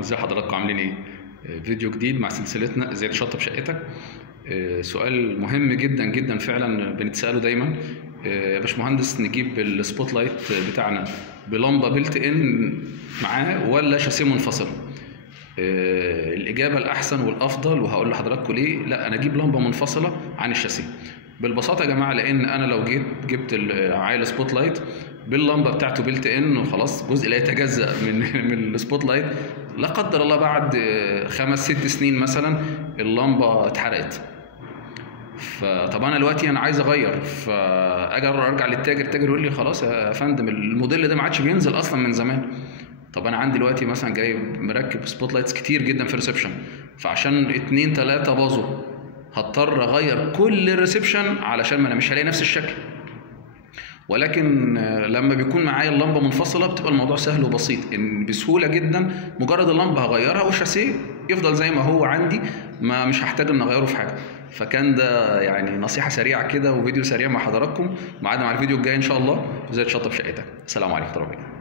ازي حضراتكم عاملين ايه؟ فيديو جديد مع سلسلتنا ازاي تشطب شقتك. سؤال مهم جدا جدا فعلا بنتساله دايما. يا باشمهندس نجيب السبوت لايت بتاعنا بلمبه بيلت ان معاه ولا شاسيه منفصل؟ الاجابه الاحسن والافضل وهقول لحضراتكم ليه. لا، انا اجيب لمبه منفصله عن الشاسيه بالبساطه يا جماعه، لان انا لو جبت عايل سبوت لايت باللمبه بتاعته بيلت ان وخلاص جزء لا يتجزأ من السبوت لايت، لا قدر الله بعد 5-6 سنين مثلا اللمبه اتحرقت. فطب انا دلوقتي انا عايز اغير، فاجي ارجع للتاجر، التاجر يقول لي خلاص يا فندم الموديل ده ما عادش بينزل اصلا من زمان. طب انا عندي دلوقتي مثلا جاي مركب سبوت لايتس كتير جدا في الريسبشن، فعشان 2-3 باظوا هضطر اغير كل الريسبشن علشان ما انا مش هلاقي نفس الشكل. ولكن لما بيكون معايا اللمبه منفصله بتبقى الموضوع سهل وبسيط، ان بسهوله جدا مجرد اللمبه هغيرها والشاسيه يفضل زي ما هو عندي، ما مش هحتاج ان اغيره في حاجه. فكان ده يعني نصيحه سريعه كده وفيديو سريع مع حضراتكم. ميعادنا مع الفيديو الجاي ان شاء الله ازاي تشطب شقتك. السلام عليكم ورحمه الله.